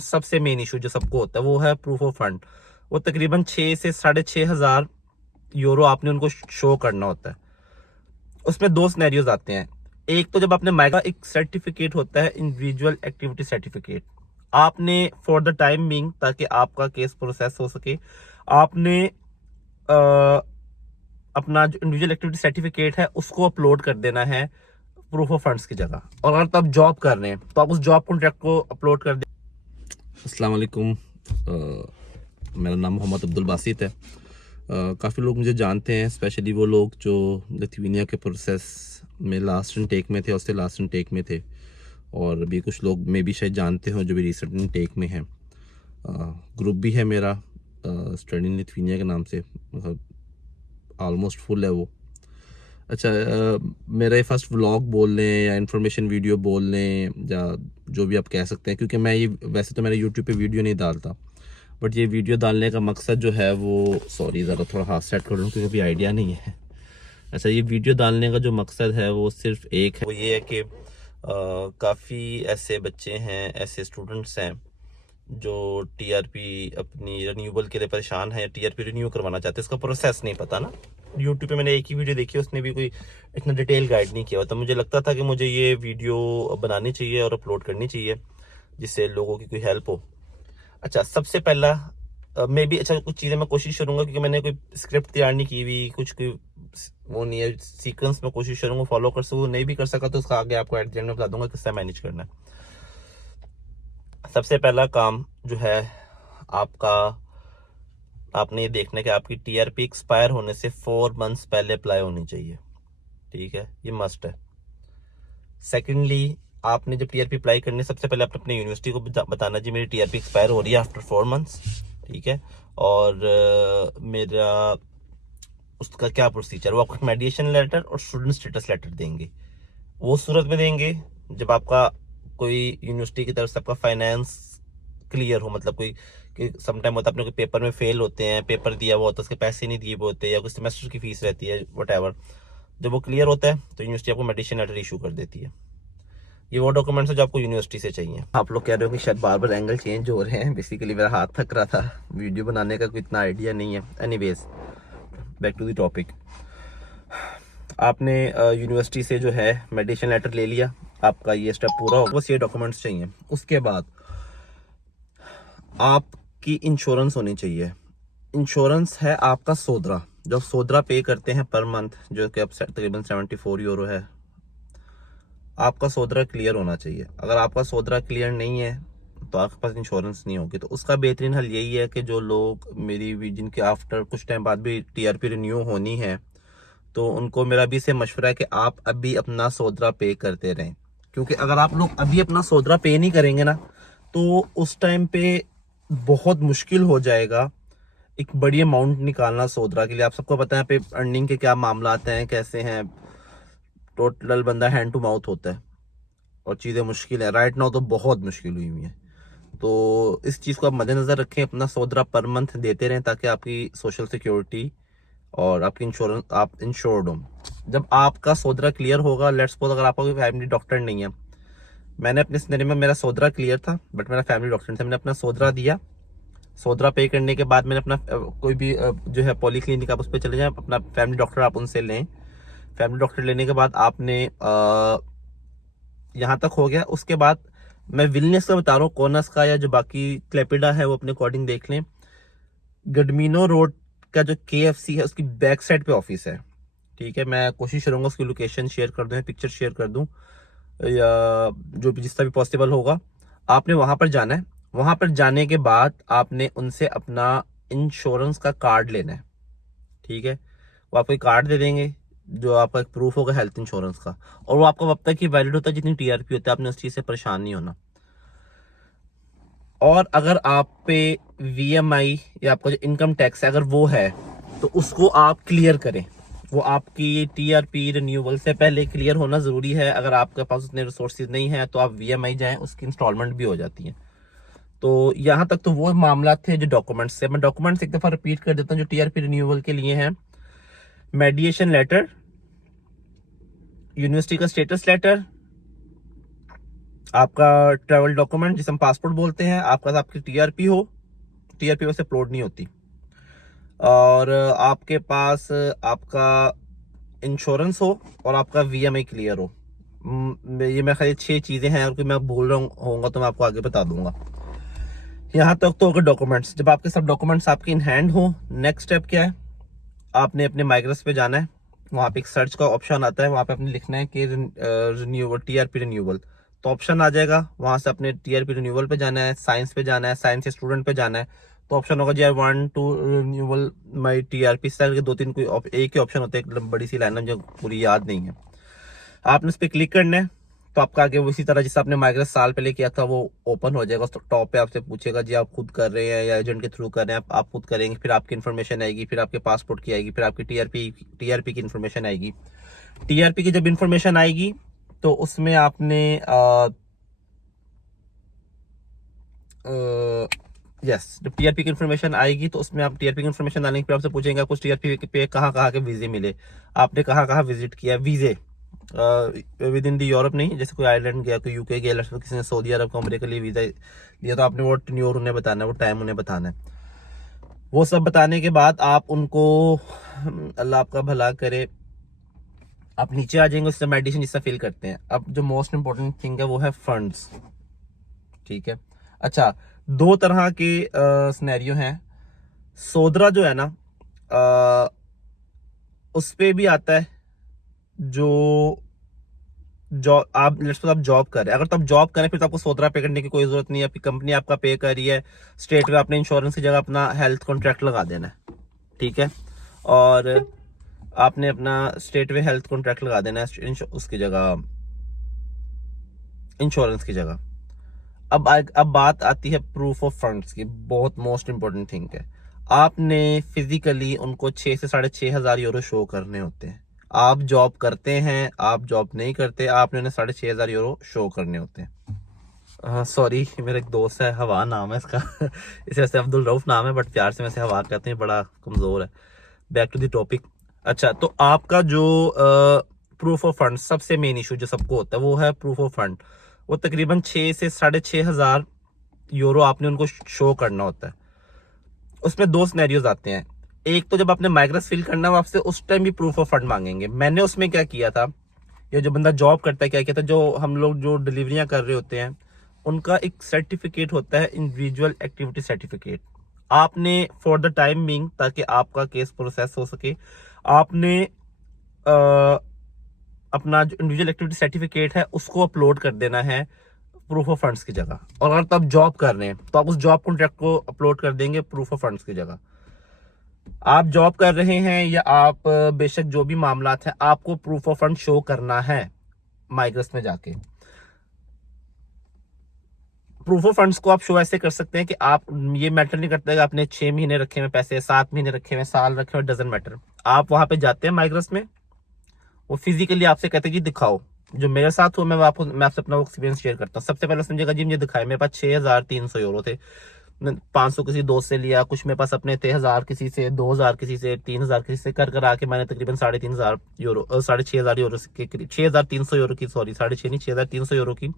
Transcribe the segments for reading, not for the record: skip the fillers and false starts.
सबसे main issue जो सबको होता है वो है प्रूफ ऑफ फंड। वो तकरीबन 6 से 6,500 यूरो आपने उनको शो करना होता है। उसमें दो सिनेरियोज आते हैं। एक तो जब आपने माइग्रा, एक सर्टिफिकेट होता है इंडिविजुअल एक्टिविटी सर्टिफिकेट, आपने फॉर द टाइम बीइंग, ताकि आपका केस प्रोसेस हो सके, आपने अपना जो इंडिविजुअल एक्टिविटी सर्टिफिकेट है उसको अपलोड कर देना है प्रूफ ऑफ फंड्स की जगह। और अगर आप जॉब कर रहे हैं तो आप उस जॉब कॉन्ट्रैक्ट को अपलोड कर दें। अस्सलाम वालेकुम, मेरा नाम मोहम्मद अब्दुल बासित है। काफ़ी लोग मुझे जानते हैं, स्पेशली वो लोग जो लिथुआनिया के प्रोसेस में लास्ट इनटेक में थे, उससे लास्ट इनटेक में थे, और भी कुछ लोग में भी शायद जानते हो जो भी रिसेंट इनटेक में हैं। ग्रुप भी है मेरा स्टडी इन लिथुआनिया के नाम से, मतलब ऑलमोस्ट फुल है वो। अच्छा, मेरा ये फर्स्ट व्लॉग बोल लें या इन्फॉर्मेशन वीडियो बोल लें या जो भी आप कह सकते हैं, क्योंकि मैं ये वैसे तो मैंने यूट्यूब पे वीडियो नहीं डालता, बट ये वीडियो डालने का मकसद जो है वो, सॉरी ज़रा थोड़ा हाथ सेट कर लूँ क्योंकि अभी आइडिया नहीं है। अच्छा, ये वीडियो डालने का जो मकसद है वो सिर्फ एक है, वो ये है कि काफ़ी ऐसे बच्चे हैं, ऐसे स्टूडेंट्स हैं जो टीआरपी अपनी रिन्यूअल के लिए परेशान है, टीआरपी रिन्यू करवाना चाहते हैं, इसका प्रोसेस नहीं पता ना। यूट्यूब पे मैंने एक ही वीडियो देखी, उसने भी कोई इतना डिटेल गाइड नहीं किया हुआ, तो मुझे लगता था कि मुझे ये वीडियो बनानी चाहिए और अपलोड करनी चाहिए जिससे लोगों की कोई हेल्प हो। अच्छा, सबसे पहला मैं भी, अच्छा कुछ चीज़ें मैं कोशिश करूँगा, क्योंकि मैंने कोई स्क्रिप्ट तैयार नहीं की हुई, कुछ कोई वो नहीं है, सीक्वेंस में कोशिश करूँगा फॉलो कर सकूँ, नहीं भी कर सका तो उसका आगे आपको एट द एंड में बता दूंगा किससे मैनेज करना है। सबसे पहला काम जो है आपका, आपने ये देखना है कि आपकी टीआरपी एक्सपायर होने से 4 मंथ्स पहले अप्लाई होनी चाहिए। ठीक है, ये मस्ट है। सेकेंडली, आपने जब टीआरपी अप्लाई करनी है, सबसे पहले आपने अपनी यूनिवर्सिटी को बताना जी मेरी टीआरपी एक्सपायर हो रही है आफ्टर 4 मंथ्स। ठीक है, और मेरा उसका क्या प्रोसीजर, वो आपको मेडिएशन लेटर और स्टूडेंट स्टेटस लेटर देंगे। वो सूरत में देंगे जब आपका कोई यूनिवर्सिटी की तरफ से आपका फाइनेंस क्लियर हो, मतलब कोई कि समटाइम होता है अपने कोई पेपर में फेल होते हैं, पेपर दिया हुआ होता है, उसके पैसे नहीं दिए हुए होते, या कोई सेमेस्टर की फीस रहती है, वट। जब वो क्लियर होता है तो यूनिवर्सिटी आपको मेडिसिन लेटर इशू कर देती है। ये वो डॉक्यूमेंट्स है जो आपको यूनिवर्सिटी से चाहिए। आप लोग कह रहे हो कि शायद बार बार एंगल चेंज हो रहे हैं, बेसिकली मेरा हाथ थक रहा था, वीडियो बनाने का कोई इतना आइडिया नहीं है। Anyways, back to the topic. आपने यूनिवर्सिटी से जो है मेडिसिन लेटर ले लिया, आपका ये स्टेप पूरा होगा, बस ये डॉक्यूमेंट्स चाहिए। उसके बाद आपकी इंश्योरेंस होनी चाहिए। इंश्योरेंस है आपका सोदरा, जो सोदरा पे करते हैं पर मंथ, जो कि अब तकरीबन 74 यूरो है। आपका सोदरा क्लियर होना चाहिए। अगर आपका सोदरा क्लियर नहीं है तो आपके पास इंश्योरेंस नहीं होगी। तो उसका बेहतरीन हल यही है कि जो लोग मेरी, जिनके आफ्टर कुछ टाइम बाद भी टीआरपी रिन्यू होनी है, तो उनको मेरा भी से मशवरा है कि आप अभी अपना सोदरा पे करते रहें, क्योंकि अगर आप लोग अभी अपना सोदरा पे नहीं करेंगे ना, तो उस टाइम पे बहुत मुश्किल हो जाएगा एक बड़ी अमाउंट निकालना सोदरा के लिए। आप सबको पता है पे अर्निंग के क्या मामला आते हैं, कैसे हैं, टोटल बंदा हैंड टू माउथ होता है और चीज़ें मुश्किल है। राइट नाउ तो बहुत मुश्किल हुई हुई है, तो इस चीज़ को आप मद्देनज़र रखें, अपना सोदरा पर मंथ देते रहें ताकि आपकी सोशल सिक्योरिटी और आपकी इंश्योरेंस, आप इंश्योर्ड हो। जब आपका सोदरा क्लियर होगा, लेट्स सपोज अगर आपका कोई फैमिली डॉक्टर नहीं है, मैंने अपने सिनेरियो में मेरा सोदरा क्लियर था बट मेरा फैमिली डॉक्टर नहीं था, मैंने अपना सोदरा दिया। सोदरा पे करने के बाद मैंने अपना कोई भी जो है पॉली क्लिनिक, आप उस पर चले जाएं, अपना फैमिली डॉक्टर आप उनसे लें। फैमिली डॉक्टर लेने के बाद आपने यहाँ तक हो गया। उसके बाद मैं विलनेस का बता रहा हूँ, कोनस का या जो बाकी क्लेपिडा है वो अपने अकॉर्डिंग देख लें। गडमिनो रोड का जो KFC है उसकी बैक साइड पे ऑफिस है। ठीक है, मैं कोशिश करूंगा उसकी लोकेशन शेयर कर दूं, पिक्चर शेयर कर दूं, या जो भी जितना भी पॉसिबल होगा। आपने वहां पर जाना है। वहां पर जाने के बाद आपने उनसे अपना इंश्योरेंस का कार्ड लेना है। ठीक है, वो आपको एक कार्ड दे देंगे जो आपका एक प्रूफ होगा हेल्थ इंश्योरेंस का, और वो आपका अब तक ही वैलिड होता है जितनी टीआरपी होता है। आपने उस चीज से परेशान नहीं होना। और अगर आप पे VMI या आपका जो इनकम टैक्स है अगर वो है तो उसको आप क्लियर करें। वो आपकी टीआरपी रिन्यूअल से पहले क्लियर होना जरूरी है। अगर आपके पास उतने रिसोर्सेज नहीं है तो आप VMI जाएं, उसकी इंस्टॉलमेंट भी हो जाती है। तो यहाँ तक तो वो मामला थे जो डॉक्यूमेंट्स से। मैं डॉक्यूमेंट्स एक दफा रिपीट कर देता हूँ जो टीआरपी रिन्यूअल के लिए हैं। मेडिएशन लेटर, यूनिवर्सिटी का स्टेटस लेटर, आपका ट्रैवल डॉक्यूमेंट जिसे हम पासपोर्ट बोलते हैं, आपकी टीआरपी हो, टीआरपी वैसे अपलोड नहीं होती, और आपके पास आपका इंश्योरेंस हो और आपका वीएमआई क्लियर हो। ये मेरे ख्याल 6 चीज़ें हैं, और कोई मैं भूल रहा होऊंगा तो मैं आपको आगे बता दूंगा। यहाँ तक तो अगर डॉक्यूमेंट्स, जब आपके सब डॉक्यूमेंट्स आपके इन हैंड हो, नेक्स्ट स्टेप क्या है, आपने अपने माइग्रेस पे जाना है। वहाँ पे एक सर्च का ऑप्शन आता है, वहाँ पे आपने लिखना है कि रिन्यूअल, टीआरपी रिन्यूअल, तो ऑप्शन आ जाएगा। वहाँ से अपने टीआरपी रिन्यूअल पे जाना है, साइंस पे जाना है, साइंस स्टूडेंट पे जाना है, तो ऑप्शन होगा जी I want to renewal my TRP. इस तरह के 2-3 कोई एक ही ऑप्शन होता है, एक बड़ी सी लाइन है जो पूरी याद नहीं है। आपने उस पर क्लिक करना है, तो आपका आगे वो इसी तरह जैसे आपने माइग्रेस साल पहले किया था वो ओपन हो जाएगा। तो टॉप पे आपसे पूछेगा जी आप खुद कर रहे हैं या एजेंट के थ्रू कर रहे हैं। आप खुद करेंगे, फिर आपकी इन्फॉर्मेशन आएगी, फिर आपके पासपोर्ट की आएगी, फिर आपकी टीआरपी की इन्फॉर्मेशन आएगी। टीआरपी की जब इन्फॉर्मेशन आएगी तो उसमें आपने यस, जब टीआरपी की इन्फॉर्मेशन आएगी तो उसमें आप टीआरपी की इन्फॉर्मेशन डालेंगे, फिर आपसे पूछेंगे आपको टीआरपी पे कहाँ कहाँ के वीजे मिले, आपने कहाँ कहाँ विजिट किया वीजे विद इन दी यूरोप नहीं, जैसे कोई आयरलैंड गया, कोई यूके गया, किसी ने सऊदी अरब को अमेरिका के लिए वीजा लिया, तो आपने वो टेन्योर उन्हें बताना है, वो टाइम उन्हें बताना है। वो सब बताने के बाद आप उनको, अल्लाह आपका भला करे, आप नीचे आ जाएंगे, उससे मेडिसिन जिससे फिल करते हैं। अब जो मोस्ट इंपॉर्टेंट थिंग है वो है फंड्स, ठीक है। अच्छा, 2 तरह के सिनेरियो हैं। सोदरा जो है ना, उस पे भी आता है, जो जॉब आप लेट्स सपोज आप जॉब कर रहे हैं, अगर तो आप जॉब करें फिर तो आपको सोदरा पे करने की कोई जरूरत नहीं है, आपकी कंपनी आपका पे कर रही है। स्टेट में आपने इंश्योरेंस की जगह अपना हेल्थ कॉन्ट्रैक्ट लगा देना है, ठीक है, और आपने अपना स्टेट में हेल्थ कॉन्ट्रैक्ट लगा देना है उसकी जगह, इंश्योरेंस की जगह। अब बात आती है प्रूफ ऑफ फंड्स की, बहुत मोस्ट इंपॉर्टेंट थिंग है। आपने फिजिकली उनको 6 से 6,500 यूरो शो करने होते हैं। आप जॉब करते हैं, आप जॉब नहीं करते, आपने उन्हें 6,500 यूरो शो करने होते हैं। सॉरी, मेरा एक दोस्त है, हवा नाम है इसका इसे वैसे अब्दुल रऊफ नाम है, बट प्यार से वैसे हवा कहते हैं, बड़ा कमजोर है। Back to the topic. अच्छा, तो आपका जो प्रूफ ऑफ फंड, सबसे मेन इशू जो सबको होता है वो है प्रूफ ऑफ फंड। वो तकरीबन 6 से 6,500 यूरो आपने उनको शो करना होता है। उसमें 2 सिनेरियोज आते हैं। एक तो जब आपने माइग्रेस फिल करना है आपसे, उस टाइम भी प्रूफ ऑफ फंड मांगेंगे। मैंने उसमें क्या किया था, या जो बंदा जॉब करता है क्या किया था, जो हम लोग जो डिलीवरियां कर रहे होते हैं उनका एक सर्टिफिकेट होता है, इंडिविजुअल एक्टिविटी सर्टिफिकेट। आपने फॉर द टाइम बीइंग, ताकि आपका केस प्रोसेस हो सके, आपने अपना जो इंडिविजुअल एक्टिविटी सर्टिफिकेट है उसको अपलोड कर देना है प्रूफ ऑफ फंड्स की जगह। और अगर तो आप जॉब कर रहे हैं तो आप उस जॉब कॉन्ट्रैक्ट को अपलोड कर देंगे प्रूफ ऑफ फंड्स की जगह। आप जॉब कर रहे हैं या आप बेशक जो भी मामला है, आपको प्रूफ ऑफ फंड शो करना है माइग्रेस में जाके। प्रूफ ऑफ फंड्स को आप शो ऐसे कर सकते हैं कि आप, ये मैटर नहीं करता है कि आपने 6 महीने रखे हुए पैसे, 7 महीने रखे हुए, साल रखे हुए, डजंट मैटर। आप वहां पे जाते हैं माइग्रेस में, वो फिजिकली आपसे कहते हैं जी दिखाओ। जो मेरे साथ हुआ, मैं आपसे अपना एक्सपीरियंस शेयर करता हूँ। सबसे पहले समझेगा जी मुझे दिखाए, मेरे पास 6,300 यूरो थे, 500 किसी दोस्त से लिया, कुछ मेरे पास अपने थे, 1,000 किसी से, 2,000 किसी से, 3,000 किसी से, कर आके मैंने तकरीबन 3,500 यूरो, 6,500 यूरो के करीब, 6,300 यूरो की, सॉरी 6,500 नहीं, 6,300 यूरो की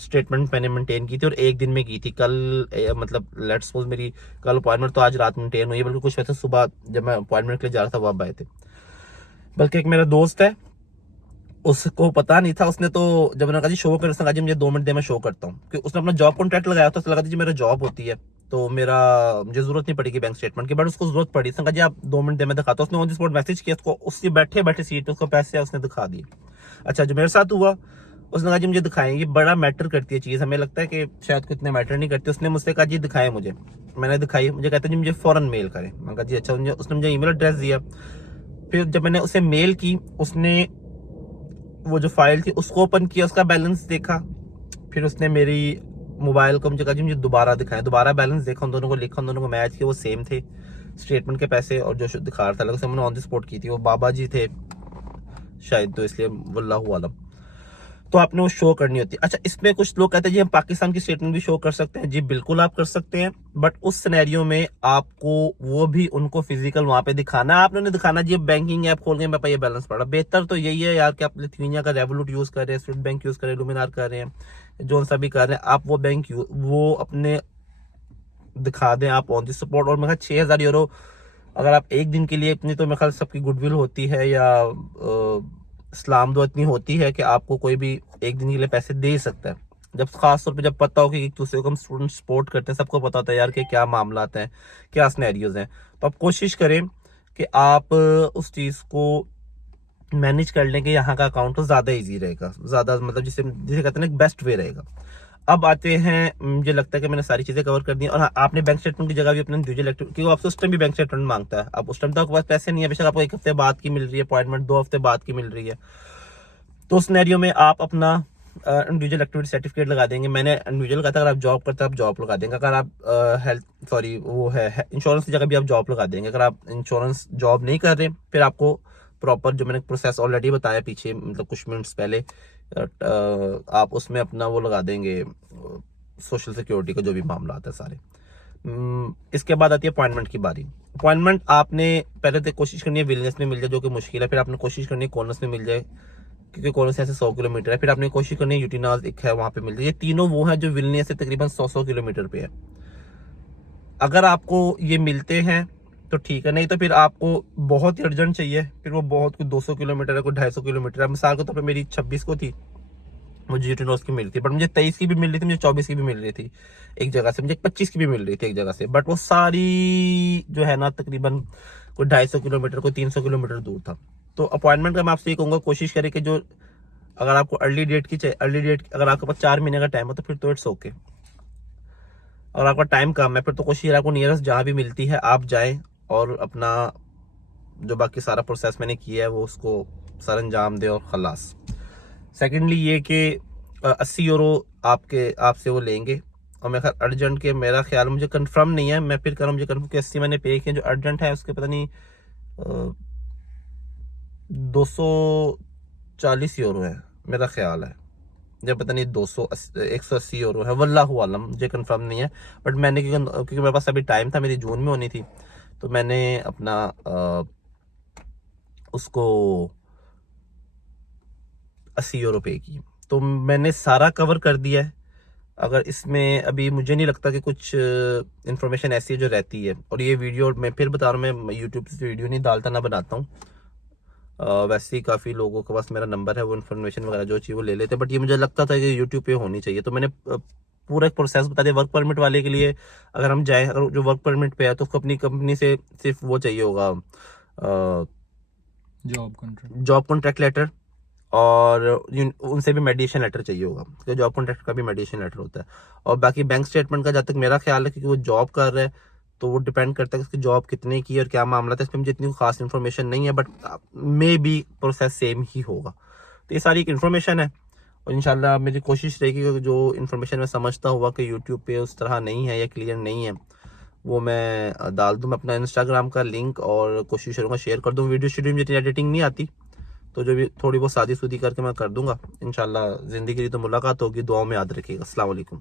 स्टेटमेंट मैंने मेंटेन की थी, और एक दिन में की थी। कल मतलब लेट्स सपोज मेरी कल अपॉइंटमेंट, तो आज रात मेंटेन हुई है, बल्कि कुछ वैसे सुबह जब मैं अपॉइंटमेंट के लिए जा रहा था वो आप आए थे। बल्कि एक मेरा दोस्त है, उसको पता नहीं था, उसने तो जब मैंने कहा जी शो कर, उसने कहा जी मुझे 2 मिनट दे, मैं शो करता हूँ, कि उसने अपना जॉब कॉन्ट्रैक्ट लगाया था, उसने लगा जी मेरा जॉब होती है तो मुझे जरूरत नहीं पड़ेगी बैंक स्टेटमेंट की, बट उसको जरूरत पड़ी। उसने कहा जी आप 2 मिनट दे, मैं दिखाता हूँ। उसने ऑन द स्पॉट मैसेज किया उसको, उससे बैठे बैठे सीट पे उसको पैसे उसने दिखा दिए। अच्छा, जो मेरे साथ हुआ, उसने कहा जी मुझे दिखाएं, ये बड़ा मैटर करती है चीज़, हमें लगता है कि शायद को इतने मैटर नहीं करती। उसने मुझसे कहा जी दिखाएं मुझे, मैंने दिखाई, मुझे कहता जी मुझे फौरन मेल करें। मैंने कहा जी अच्छा। उसने मुझे ईमेल एड्रेस दिया। फिर जब मैंने उसे मेल की, उसने वो जो फाइल थी उसको ओपन किया, उसका बैलेंस देखा, फिर उसने मेरी मोबाइल को मुझे कहा जी मुझे दोबारा दिखाएं, दोबारा बैलेंस देखा, उन दोनों को लिखा, उन दोनों को मैच किया, वो सेम थे स्टेटमेंट के पैसे, और जो दिखा रहा था लगभग मैंने ऑन द स्पॉट की थी, वो बाबा जी थे शायद, तो इसलिए वल्लाहु आलम। तो आपने वो शो करनी होती है। अच्छा, इसमें कुछ लोग कहते हैं जी हम पाकिस्तान की स्टेटमेंट भी शो कर सकते हैं। जी बिल्कुल आप कर सकते हैं, बट उस सिनेरियो में आपको वो भी उनको फिजिकल वहां पे दिखाना है। आपने उन्हें दिखाना जी बैंकिंग ऐप खोल के मेरे पास ये बैलेंस पड़ा। बेहतर तो यही है यार कि आप लिथुआनिया का रेवोलूट यूज कर रहे हैं, स्विफ्ट बैंक यूज कर रहे हैं, लुमिनार कर रहे हैं, जो सा भी कर रहे हैं, आप वो बैंक वो अपने दिखा दें आप ऑन द स्पॉट। और मेरे 6,000 यूरो अगर आप एक दिन के लिए इतनी, तो मेरे ख्याल सबकी गुडविल होती है या इस्लाम दो इतनी होती है कि आपको कोई भी एक दिन के लिए पैसे दे सकता है। जब खास तौर पे जब पता हो कि एक दूसरे को हम स्टूडेंट सपोर्ट करते हैं, सबको पता होता है यार कि क्या मामलात हैं, क्या सिनेरियोज हैं, तो आप कोशिश करें कि आप उस चीज को मैनेज कर लें कि यहाँ का अकाउंट तो ज्यादा इजी रहेगा, ज्यादा मतलब जिसे जिसे कहते हैं बेस्ट वे रहेगा। अब आते हैं, मुझे लगता है कि मैंने सारी चीजें कवर कर दी। और हाँ, आपने बैंक स्टेटमेंट की जगह भी अपने इंडिविजुअल एक्टिविटी, क्योंकि आपसे उस टाइम भी बैंक स्टेटमेंट मांगता है। अब उस टाइम तो आपके पास पैसे नहीं है, बेशक आपको 1 हफ्ते बाद की मिल रही है अपॉइंटमेंट, 2 हफ्ते बाद की मिल रही है, तो उस सिनेरियो में आप अपना इंडिविजुअल एक्टिविटी सर्टिफिकेट लगा देंगे। मैंने इंडिविजुअल कहा था, अगर आप जॉब करते हैं आप जॉब लगा देंगे। अगर आप हेल्थ सॉरी वो है इंश्योरेंस की जगह भी आप जॉब लगा देंगे। अगर आप इंश्योरेंस जॉब नहीं कर रहे, फिर आपको प्रॉपर जो मैंने प्रोसेस ऑलरेडी बताया पीछे, मतलब कुछ मिनट्स पहले, आप उसमें अपना वो लगा देंगे सोशल सिक्योरिटी का जो भी मामला आता है सारे। इसके बाद आती है अपॉइंटमेंट की बारी। अपॉइंटमेंट आपने पहले तो कोशिश करनी है विलनेस में मिल जाए, जो कि मुश्किल है। फिर आपने कोशिश करनी है कॉर्नर्स में मिल जाए, क्योंकि कॉर्नर्स से 100 किलोमीटर है। फिर आपने कोशिश करनी है यूटिनाज एक है वहां पे मिल जाए। ये तीनों वो है जो विलनियस से तकरीबन 100 किलोमीटर पे है। अगर आपको ये मिलते हैं तो ठीक है, नहीं तो फिर आपको बहुत ही अर्जेंट चाहिए, फिर वो बहुत कुछ 200 किलोमीटर है, कोई 250 किलोमीटर है। मिसाल के तौर पर मेरी 26 को थी, मुझे यूटिनोज की मिल रही थी, बट मुझे 23 की भी मिल रही थी, मुझे 24 की भी मिल रही थी एक जगह से, मुझे 25 की भी मिल रही थी एक जगह से, बट वो सारी जो है ना तकरीबन कोई 250 किलोमीटर, कोई 300 किलोमीटर दूर था। तो अपॉइंटमेंट का मैं आपसे ये कहूंगा, कोशिश करें कि जो अगर आपको अर्ली डेट की चाहिए, अर्ली डेट अगर आपके पास 4 महीने का टाइम हो तो फिर तो इट्स ओके। अगर आपका टाइम कम है फिर तो कोशिश करें आपको नियरेस्ट जहाँ भी मिलती है आप जाएं और अपना जो बाकी सारा प्रोसेस मैंने किया है वो उसको सर अंजाम दें और खलास। सेकेंडली ये कि 80 यूरो आपसे वो लेंगे, और मेरे ख्याल अर्जेंट के, मेरा ख्याल मुझे कंफर्म नहीं है, मैं फिर कर मुझे कंफर्म कि 80 मैंने पे किए, जो अर्जेंट है उसके पता नहीं 240 यूरो है मेरा ख्याल है, जब पता नहीं 180 यूरो है, वल्लाहु आलम, मुझे कंफर्म नहीं है। बट मैंने क्योंकि मेरे पास अभी टाइम था, मेरी जून में होनी थी, तो मैंने अपना उसको 80 यूरो पे की, तो मैंने सारा कवर कर दिया है। अगर इसमें अभी मुझे नहीं लगता कि कुछ इन्फॉर्मेशन ऐसी है जो रहती है। और ये वीडियो मैं फिर बता रहा हूँ, मैं यूट्यूब से वीडियो नहीं डालता ना बनाता हूँ। वैसे ही काफ़ी लोगों के पास मेरा नंबर है, वो इन्फॉर्मेशन वगैरह जो चाहिए वो ले लेते हैं, बट ये मुझे लगता था कि यूट्यूब पे होनी चाहिए, तो मैंने पूरा एक प्रोसेस बता दिया। वर्क परमिट वाले के लिए अगर हम जाएं, अगर जो वर्क परमिट पे है तो उसको अपनी कंपनी से सिर्फ वो चाहिए होगा जॉब कॉन्ट्रैक्ट लेटर, और उनसे भी मेडिएशन लेटर चाहिए होगा, तो जॉब कॉन्ट्रैक्ट का भी मेडिएशन लेटर होता है। और बाकी बैंक स्टेटमेंट का जब तक मेरा ख्याल है, क्योंकि वो जॉब कर रहा है तो वो डिपेंड करता है कि उसकी जॉब कितने की और क्या मामला था, इस पर मुझे इतनी खास इन्फॉर्मेशन नहीं है, but may be process same ही होगा। तो ये सारी एक इन्फॉर्मेशन है, और इंशाल्लाह मेरी कोशिश रहेगी कि जो इन्फॉर्मेशन मैं समझता हुआ कि यूट्यूब पे उस तरह नहीं है या क्लियर नहीं है, वो मैं डाल दूँ। मैं अपना इंस्टाग्राम का लिंक और कोशिश करूँगा शेयर कर दूँ। वीडियो शेड्यूल में एडिटिंग नहीं आती, तो जो भी थोड़ी बहुत शादी शुदी करके मैं कर दूंगा। इंशाल्लाह ज़िंदगी की तो मुलाकात होगी, दुआओं में याद रखिएगा। अस्सलाम वालेकुम।